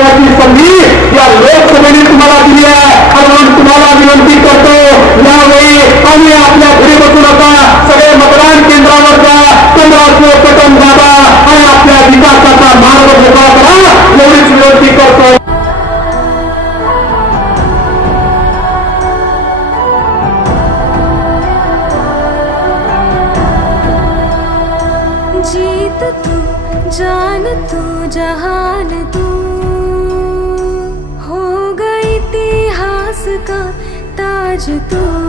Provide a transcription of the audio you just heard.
करण्याची संधी या लोकसभेने तुम्हाला दिली आहे. म्हणून तुम्हाला विनंती करतो, यावेळी आम्ही आपल्या घरी बसू नका, सगळे मतदान केंद्रावर जा, 1500 बटन दाबा आणि आपल्या विकासाचा मार्ग मोकळा करा, एवढीच विनंती करतो. जीत तू, जान तू, जहान तू, हो गई इतिहास का ताज तू.